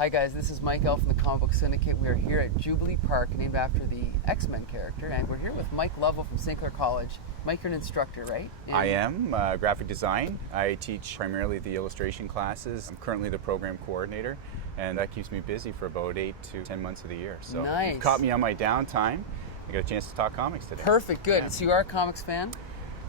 Hi guys, this is Mike L from the Comic Book Syndicate. We are here at Jubilee Park, named after the X-Men character, and we're here with Mike Lovell from St. Clair College. Mike, you're an instructor, right? I am, graphic design. I teach primarily the illustration classes. I'm currently the program coordinator, and that keeps me busy for about 8 to 10 months of the year. So nice. You've caught me on my downtime. I got a chance to talk comics today. Perfect, good. Yeah. So you are a comics fan?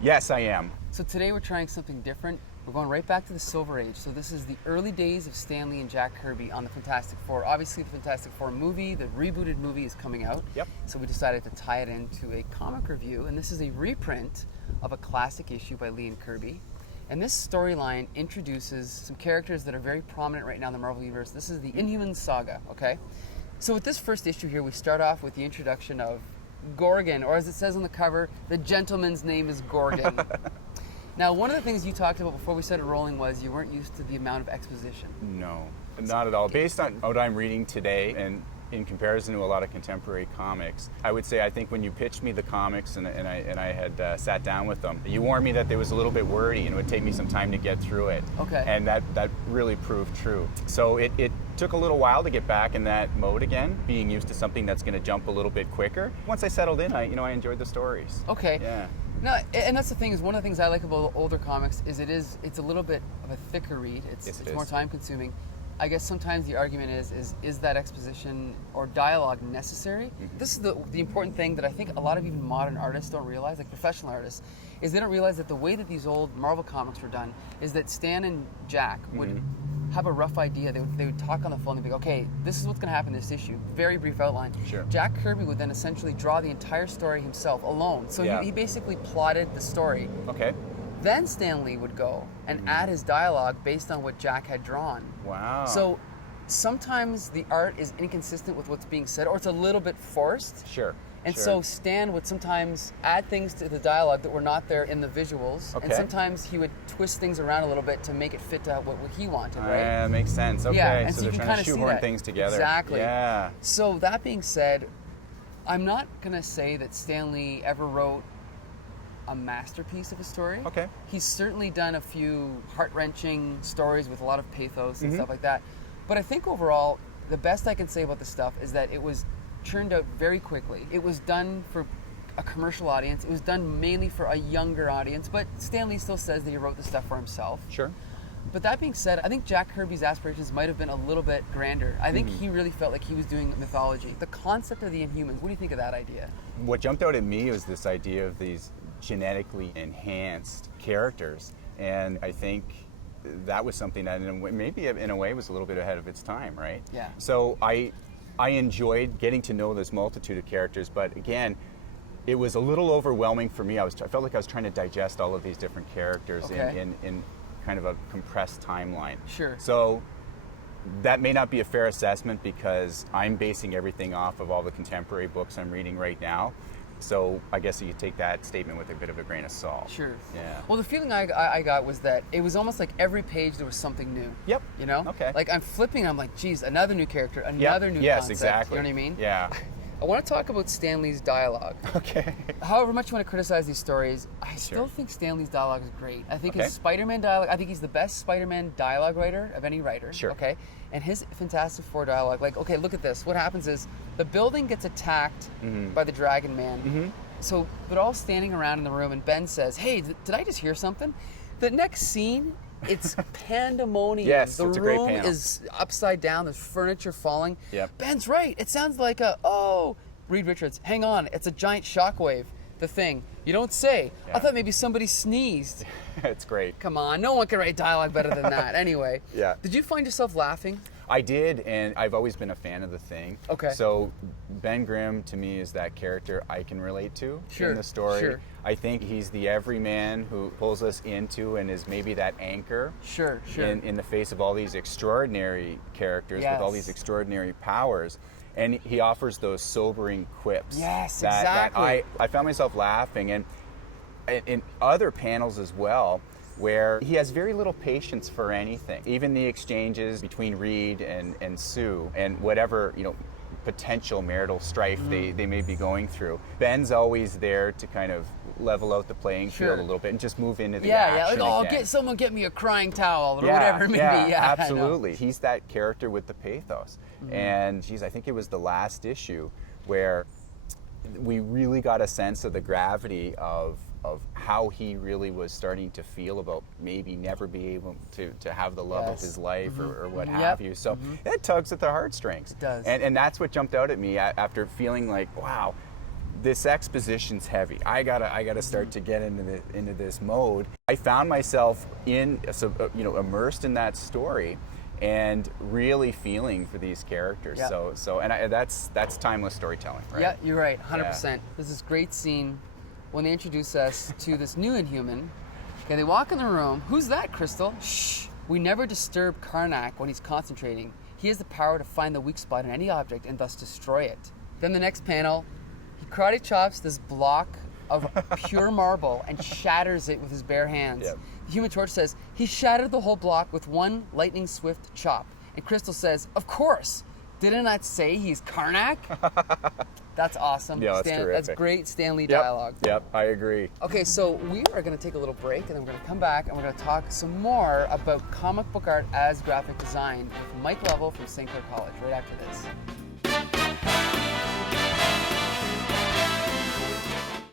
Yes, I am. So today we're trying something different. We're going right back to the Silver Age. So this is the early days of Stan Lee and Jack Kirby on the Fantastic Four. Obviously the Fantastic Four movie, the rebooted movie, is coming out. Yep. So we decided to tie it into a comic review, and this is a reprint of a classic issue by Lee and Kirby. And this storyline introduces some characters that are very prominent right now in the Marvel Universe. This is the Inhumans saga, okay? So with this first issue here, we start off with the introduction of Gorgon, or as it says on the cover, the gentleman's name is Gorgon. Now, one of the things you talked about before we started rolling was you weren't used to the amount of exposition. No, not at all. Based on what I'm reading today, and in comparison to a lot of contemporary comics, I would say I think when you pitched me the comics and I had sat down with them, you warned me that it was a little bit wordy and it would take me some time to get through it. Okay. And that really proved true. So it took a little while to get back in that mode again, being used to something that's going to jump a little bit quicker. Once I settled in, I enjoyed the stories. Okay. Yeah. No, and that's the thing, is one of the things I like about older comics is it's a little bit of a thicker read. It's more time consuming. I guess sometimes the argument is that exposition or dialogue necessary? Mm-hmm. This is the important thing that I think a lot of even modern artists don't realize, like professional artists, is they don't realize that the way that these old Marvel comics were done is that Stan and Jack would have a rough idea. They would talk on the phone and be like, okay, this is what's going to happen in this issue. Very brief outline. Sure. Jack Kirby would then essentially draw the entire story himself alone. So he basically plotted the story. Okay. Then Stan Lee would go and add his dialogue based on what Jack had drawn. Wow. So sometimes the art is inconsistent with what's being said, or it's a little bit forced. Sure. And sure. so Stan would sometimes add things to the dialogue that were not there in the visuals. Okay. And sometimes he would twist things around a little bit to make it fit to what he wanted, right? Yeah, makes sense. Okay. Yeah, and so you they're can trying kinda to see shoehorn that. things together. Exactly. Yeah. So that being said, I'm not going to say that Stan Lee ever wrote a masterpiece of a story. Okay. He's certainly done a few heart-wrenching stories with a lot of pathos and stuff like that. But I think overall, the best I can say about the stuff is that it was churned out very quickly. It was done for a commercial audience. It was done mainly for a younger audience, but Stan Lee still says that he wrote the stuff for himself. Sure. But that being said, I think Jack Kirby's aspirations might have been a little bit grander. I think he really felt like he was doing mythology. The concept of the Inhumans, what do you think of that idea? What jumped out at me was this idea of these genetically enhanced characters, and I think that was something that maybe in a way was a little bit ahead of its time, right? Yeah. So I enjoyed getting to know this multitude of characters, but again, it was a little overwhelming for me. I felt like I was trying to digest all of these different characters in kind of a compressed timeline. Sure. So that may not be a fair assessment because I'm basing everything off of all the contemporary books I'm reading right now. So I guess you could take that statement with a bit of a grain of salt. Sure. Yeah. Well, the feeling I got was that it was almost like every page there was something new. Yep. You know? Okay. Like I'm flipping, I'm like, geez, another new character, another new concept. Yes, exactly. You know what I mean? Yeah. I want to talk about Stan Lee's dialogue. Okay. However much you want to criticize these stories, I still think Stan Lee's dialogue is great. I think his Spider-Man dialogue, I think he's the best Spider-Man dialogue writer of any writer. Sure. Okay? And his Fantastic Four dialogue, like, okay, look at this. What happens is the building gets attacked by the Dragon Man. So they're all standing around in the room, and Ben says, hey, did I just hear something? The next scene, it's pandemonium. Yes, the it's a great room panel. is upside down. There's furniture falling. Yep. Ben's right. It sounds like Reed Richards, hang on. It's a giant shockwave. The Thing. You don't say. Yeah. I thought maybe somebody sneezed. It's great. Come on. No one can write dialogue better than that. Anyway. Yeah. Did you find yourself laughing? I did, and I've always been a fan of The Thing. Okay. So Ben Grimm, to me, is that character I can relate to in the story. Sure. I think he's the everyman who pulls us into and is maybe that anchor Sure. in the face of all these extraordinary characters with all these extraordinary powers. And he offers those sobering quips. Yes, that exactly. I found myself laughing, and in other panels as well, where he has very little patience for anything. Even the exchanges between Reed and Sue, and whatever potential marital strife they may be going through. Ben's always there to kind of level out the playing field a little bit and just move into the action Someone get me a crying towel or whatever it may be. Yeah, absolutely. He's that character with the pathos. And I think it was the last issue where we really got a sense of the gravity of how he really was starting to feel about maybe never be able to have the love of his life or what have you. So it tugs at the heartstrings. It does. And that's what jumped out at me after feeling like, wow, this exposition's heavy. I gotta start to get into this mode. I found myself immersed in that story and really feeling for these characters. That's timeless storytelling, right? Yeah, you're right, 100%. Yeah. There's this great scene when they introduce us to this new Inhuman. Okay, they walk in the room. Who's that, Crystal? Shh. We never disturb Karnak when he's concentrating. He has the power to find the weak spot in any object and thus destroy it. Then the next panel, he karate chops this block of pure marble and shatters it with his bare hands. Yep. The Human Torch says, he shattered the whole block with one lightning swift chop. And Crystal says, of course. Didn't I say he's Karnak? That's awesome. Yeah, that's terrific. That's great Stan Lee dialogue. Yep, I agree. Okay, so we are going to take a little break, and then we're going to come back, and we're going to talk some more about comic book art as graphic design with Mike Lovell from St. Clair College right after this.